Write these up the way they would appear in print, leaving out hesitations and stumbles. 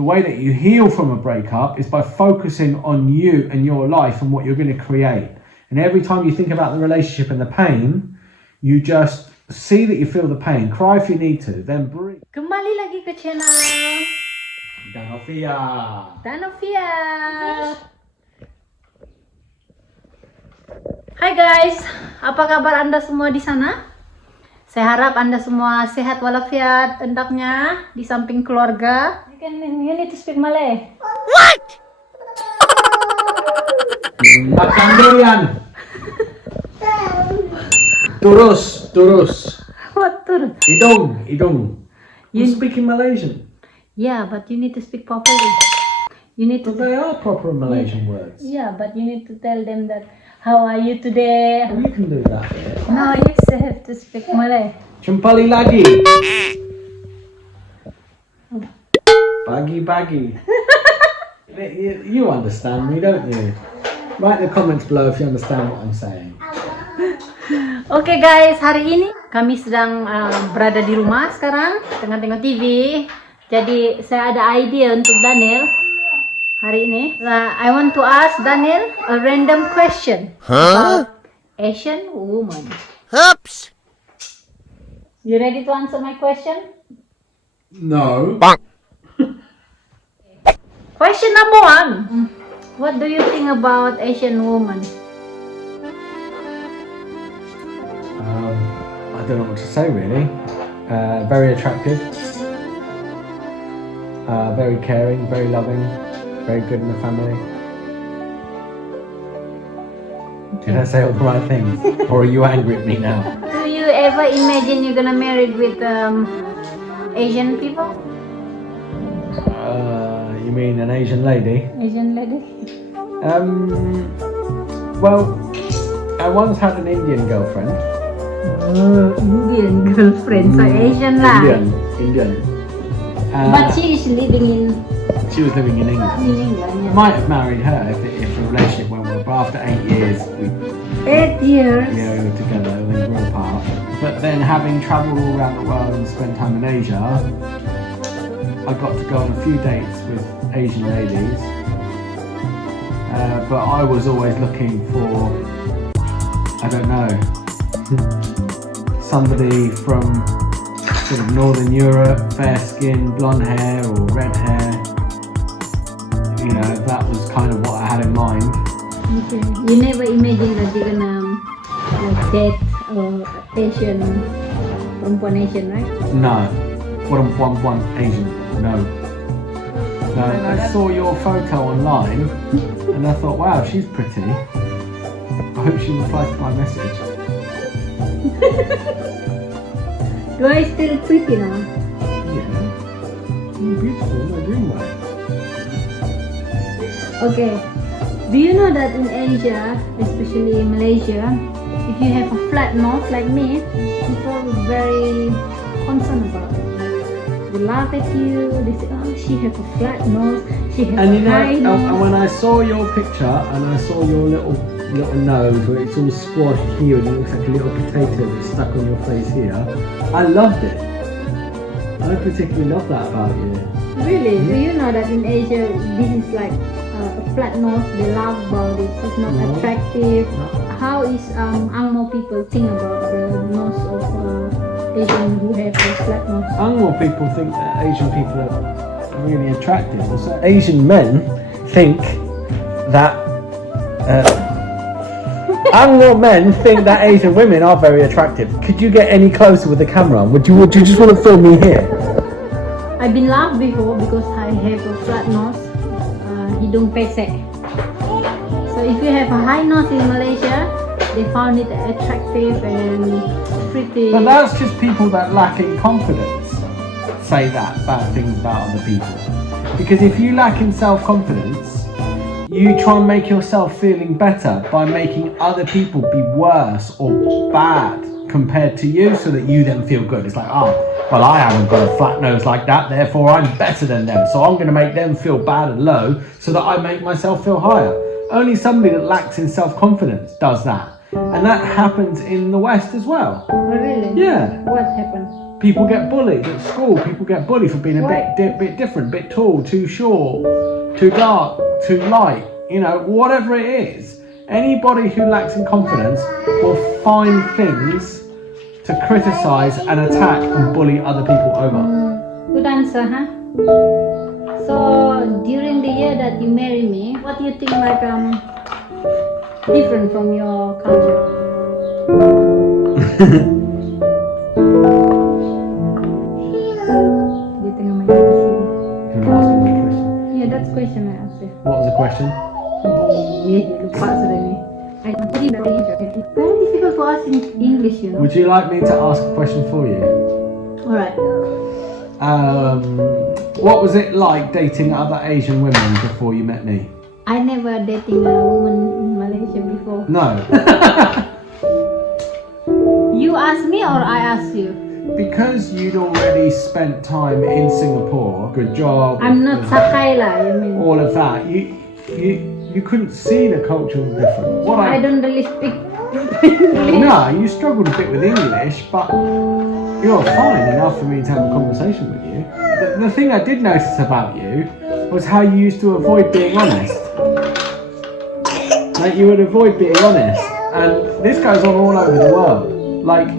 the way that you heal from a breakup is by focusing on you and your life and what you're going to create. And every time you think about the relationship and the pain, you just see that you feel the pain, cry if you need to, then breathe. Kembali lagi ke channel Danovia. Hai guys, apa kabar Anda semua di sana? Saya harap Anda semua sehat walafiat, hendaknya di samping keluarga. You need to speak Malay. What? Makan durian. Turus. What tur? Hidung. You speaking Malaysian? Yeah, but you need to speak properly. You need to. But they are proper Malaysian words. Yeah, but you need to tell them that. How are you today? Well, you can do that. No, you still have to speak Malay. Jumpa lagi. Bagi. You understand me, don't you? Write in the comments below if you understand what I'm saying. Oke guys, hari ini kami sedang berada di rumah sekarang tengah tengok TV. Jadi saya ada ide untuk Daniel hari ini. I want to ask Daniel a random question about Asian woman. Oops. You ready to answer my question? No. Question number 1. What do you think about Asian woman? I don't know what to say really. Very attractive. Very caring, very loving, very good in the family. Did I say all the right things? Or are you angry at me now? Do you ever imagine you're gonna marry with Asian people? You mean an Asian lady? Asian lady? Well, I once had an Indian girlfriend. Indian girlfriend, so Asian lah. Indian. But she is living in. She was living in England. Yeah. Might have married her if the relationship went well, but after 8 years, 8 years. Yeah, we were together and then grew apart. But then, having travelled all around the world and spent time in Asia, I got to go on a few dates with Asian ladies. But I was always looking for, I don't know, somebody from sort of Northern Europe, fair skin, blonde hair or red hair. You know, that was kind of what I had in mind. Okay. You never imagined that you're gonna date Asian, perempuan Asian, right? No. One Asian. No. I saw your photo online and I thought, wow, she's pretty. I hope she replies to my message. Do I still pretty now? Yeah. You're beautiful in my dream way. Okay. Do you know that in Asia, especially in Malaysia, if you have a flat nose like me, people are very concerned about it. They laugh at you, they say, oh, she has a flat nose, she has And a you know, high nose. and when I saw your picture and I saw your little nose where it's all squashed here and it looks like a little potato that's stuck on your face here, I loved it. I particularly love that about you. Really? Do you know that in Asia, this is like a flat nose, they laugh about it, it's not attractive. How is Angmo people think about the nose of Asian who have a flat nose? Anglo people think that Asian people are really attractive. Also, Asian men think that Anglo men think that Asian women are very attractive. Could you get any closer with the camera? Would you just want to film me here? I've been laughed before because I have a flat nose, hidung pesek. So if you have a high nose in Malaysia, they found it attractive and pretty. But that's just people that lack in confidence say that bad things about other people. Because if you lack in self-confidence, you try and make yourself feeling better by making other people be worse or bad compared to you so that you then feel good. It's like, oh, well, I haven't got a flat nose like that, therefore I'm better than them. So I'm going to make them feel bad and low so that I make myself feel higher. Only somebody that lacks in self-confidence does that. And that happens in the West as well. Oh, really? Yeah. What happened? People get bullied at school. People get bullied for being a bit different, bit tall, too short, too dark, too light. You know, whatever it is. Anybody who lacks in confidence will find things to criticize and attack and bully other people over. Good answer, huh? So during the year that you marry me, what do you think like different from your culture? Di tengah main di sini. You're asking me a question. Yeah, that's question I asked you. What was the question? Lupa sudah ni. Very difficult to ask in English, you know. Would you like me to ask a question for you? Alright. What was it like dating other Asian women before you met me? I never dating a woman in Malaysia before. No. You ask me or I ask you? Because you'd already spent time in Singapore, good job. I'm not Sakaila, you mean? All of that. You couldn't see the cultural difference. I don't really speak English. No, you struggled a bit with English, but you're fine enough for me to have a conversation with you. The thing I did notice about you was how you used to avoid being honest. Like you would avoid being honest, and this goes on all over the world. Like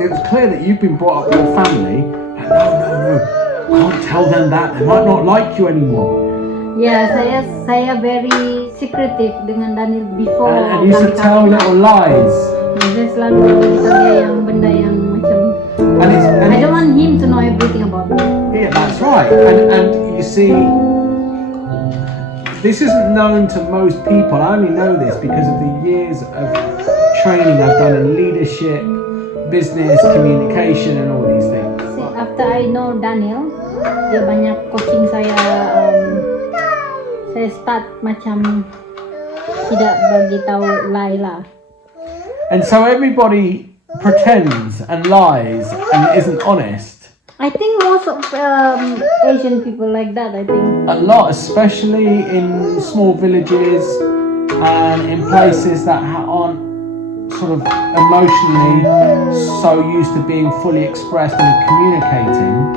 it was clear that you've been brought up with your family. And no, can't tell them that. They might not like you anymore. Ya, saya very secretive dengan Daniel before. And you used to tell little lies. Saya selalu beritahu dia yang benda yang macam. I don't want him to know everything about me. Yeah, that's right. And you see, this isn't known to most people. I only know this because of the years of training I've done in leadership, business, communication, and all these things. See, after I know Daniel, dia banyak coaching saya. Saya start macam tidak bagi tahu lie lah. And so everybody pretends and lies and isn't honest. I think most of Asian people like that. I think a lot, especially in small villages and in places that aren't sort of emotionally so used to being fully expressed and communicating.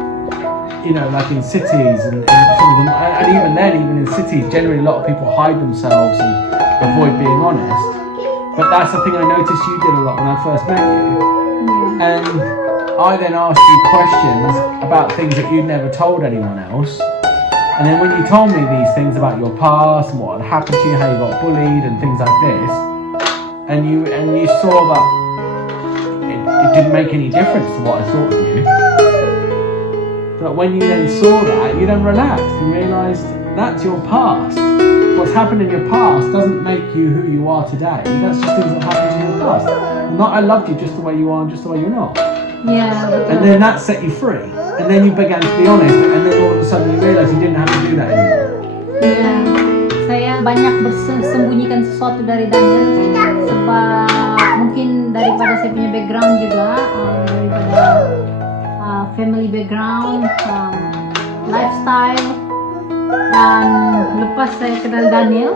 You know, like in cities and some of them, and even then, even in cities, generally a lot of people hide themselves and avoid being honest. But that's the thing I noticed you did a lot when I first met you. And I then asked you questions about things that you'd never told anyone else. And then when you told me these things about your past and what had happened to you, how you got bullied and things like this, and you saw that it didn't make any difference to what I thought of you. But when you then saw that, you then relaxed and realised that's your past. What's happened in your past doesn't make you who you are today. That's just things that happened in your past. Not I loved you just the way you are and just the way you're not. Yeah. And then that set you free. And then you began to be honest. And then all of a sudden you realised you didn't have to do that anymore. Yeah. Saya banyak bersembunyikan sesuatu dari Daniel sebab mungkin daripada saya punya background juga, daripada family background, lifestyle, dan lepas saya kenal Daniel,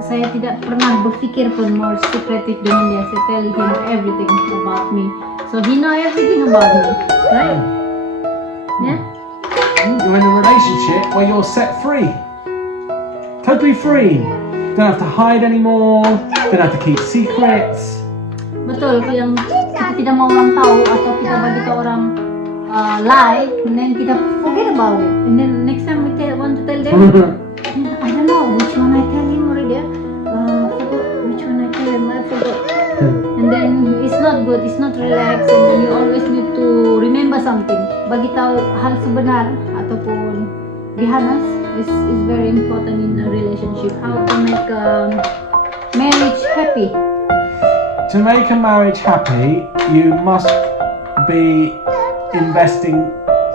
saya tidak pernah berfikir pun more secretive dengan dia. Saya tell him everything about me, so he know everything about me, right? Yeah. You're in a relationship where you're set free, totally free. Don't have to hide anymore. Don't have to keep secrets. Betul, yang kita tidak mau orang tahu atau kita bagi tahu orang lie, and then kita forget about it, and then next time we want to tell them, I don't know which one I tell him already. Forgot which one I tell him. I forgot, and then it's not good. It's not relaxed, and then you always need to remember something. Bagi tahu hal sebenar ataupun be honest is very important in a relationship. How to make a marriage happy. To make a marriage happy, you must be investing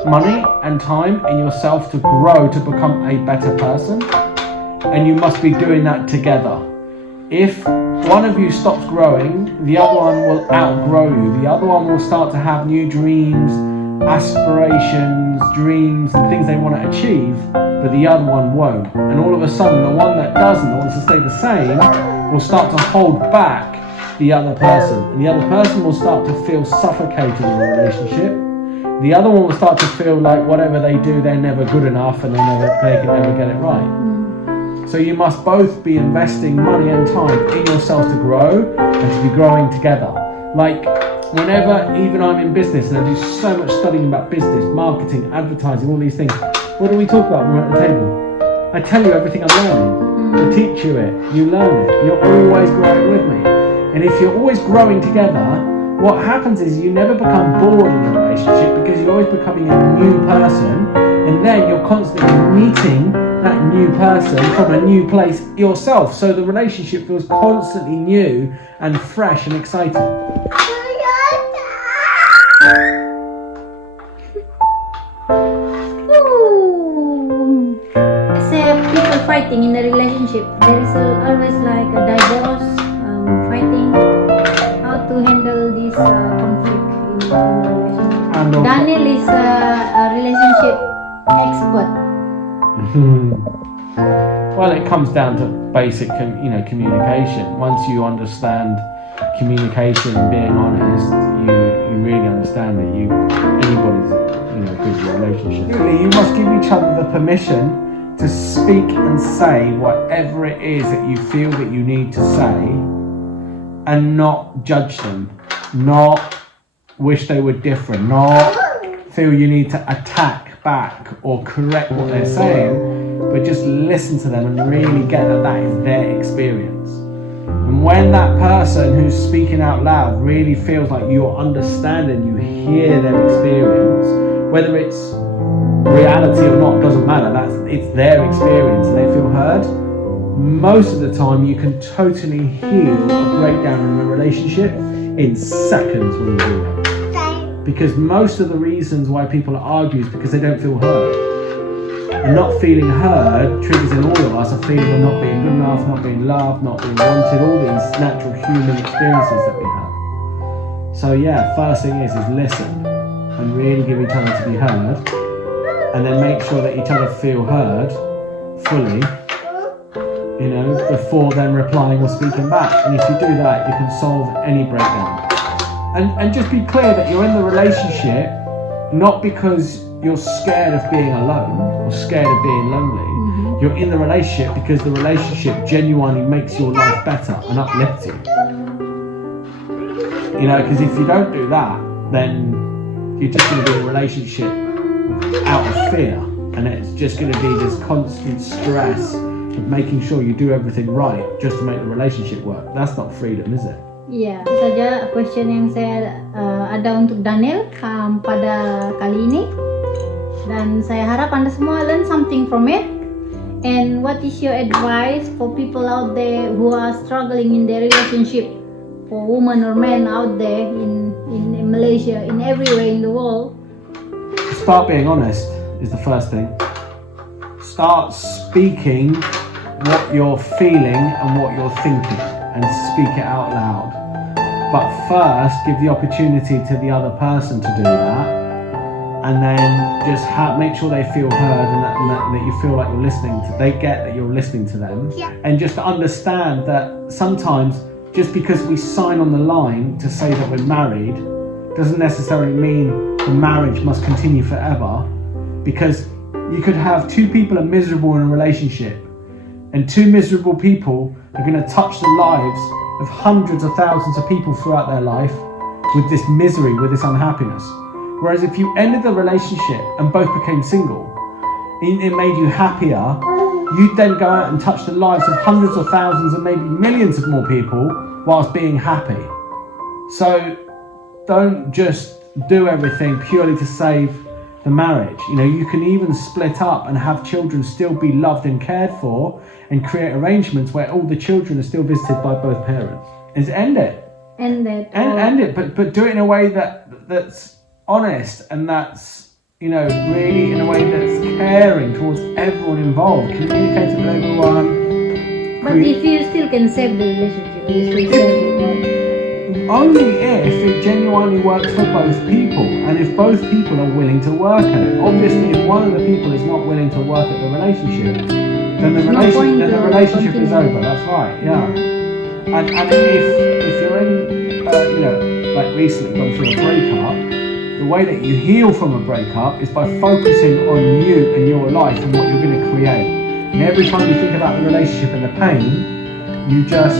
money and time in yourself to grow to become a better person, and you must be doing that together. If one of you stops growing, the other one will outgrow you. The other one will start to have new dreams, aspirations, dreams and things they want to achieve, but the other one won't. And all of a sudden the one that doesn't, wants to stay the same, will start to hold back the other person, and the other person will start to feel suffocated in the relationship. The other one will start to feel like whatever they do, they're never good enough, and they can never get it right. So you must both be investing money and time in yourselves to grow and to be growing together. Like whenever even I'm in business and I do so much studying about business, marketing, advertising, all these things, what do we talk about when we're at the table? I tell you everything I'm learning. I teach you it, you learn it. You're always growing with me. And if you're always growing together, what happens is you never become bored in a relationship because you're always becoming a new person, and then you're constantly meeting that new person from a new place yourself. So the relationship feels constantly new and fresh and exciting. People fighting in a relationship, there is always like a divorce, fighting. How to handle this conflict in a relationship? Daniel is a relationship expert. Well, it comes down to basic, communication. Once you understand communication and being honest, you really understand that anybody's good relationship. You must give each other the permission to speak and say whatever it is that you feel that you need to say, and not judge them, not wish they were different, not feel you need to attack back or correct what they're saying, but just listen to them and really get that is their experience. And when that person who's speaking out loud really feels like you're understanding, you hear their experience, whether it's reality or not, doesn't matter, it's their experience and they feel heard, most of the time you can totally heal a breakdown in a relationship in seconds when you do that. Because most of the reasons why people argue is because they don't feel heard. And not feeling heard triggers in all of us a feeling of not being good enough, not being loved, not being wanted, all these natural human experiences that we have. So yeah, first thing is listen and really give each other to be heard, and then make sure that each other feel heard fully, before then replying or speaking back. And if you do that, you can solve any breakdown. And just be clear that you're in the relationship not because you're scared of being alone or scared of being lonely. You're in the relationship because the relationship genuinely makes your life better and uplifts you. Because if you don't do that, then you're just going to be in a relationship out of fear, and it's just going to be this constant stress of making sure you do everything right just to make the relationship work. That's not freedom, is it? Iya, itu saja question yang saya ada untuk Daniel pada kali ini, dan saya harap Anda semua learn something from it. And what is your advice for people out there who are struggling in their relationship, for women or men out there in Malaysia, in everywhere in the world? Start being honest is the first thing. Start speaking what you're feeling and what you're thinking, and speak it out loud. But first, give the opportunity to the other person to do that, and then just make sure they feel heard, and that you feel like you're listening to. They get that you're listening to them, and just to understand that sometimes just because we sign on the line to say that we're married doesn't necessarily mean the marriage must continue forever, because you could have two people are miserable in a relationship, and two miserable people are going to touch the lives of hundreds of thousands of people throughout their life with this misery, with this unhappiness. Whereas if you ended the relationship and both became single, it made you happier, you'd then go out and touch the lives of hundreds of thousands and maybe millions of more people whilst being happy. So don't just do everything purely to save the marriage. You can even split up and have children still be loved and cared for, and create arrangements where all the children are still visited by both parents. Is end it. End it. End it, but do it in a way that's honest, and that's really in a way that's caring towards everyone involved. Communicate with everyone. But if you still can save the relationship, you still save it. Only if it genuinely works for both people, and if both people are willing to work at it. Obviously, if one of the people is not willing to work at the relationship, then the relationship is over. That's right, yeah. And if you're in, you know, like recently gone through a breakup, the way that you heal from a breakup is by focusing on you and your life and what you're going to create. And every time you think about the relationship and the pain, you just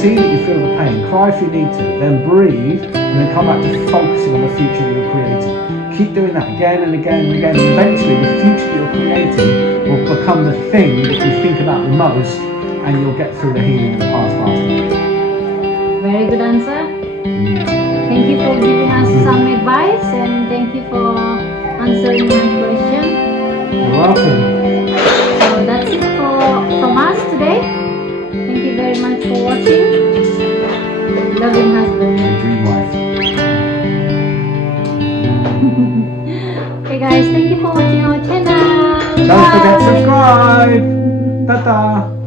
see that you feel the pain, cry if you need to, then breathe, and then come back to focusing on the future that you're creating. Keep doing that again and again and again, and eventually the future that you're creating will become the thing that you think about the most, and you'll get through the healing of the past faster. Very good answer. Thank you for giving us some advice, and thank you for answering my question. You're welcome. So that's it from us today. Thank you very much for watching. Loving husband. Your dream wife. Okay guys, thank you for watching our channel. Don't forget to subscribe. Ta-ta.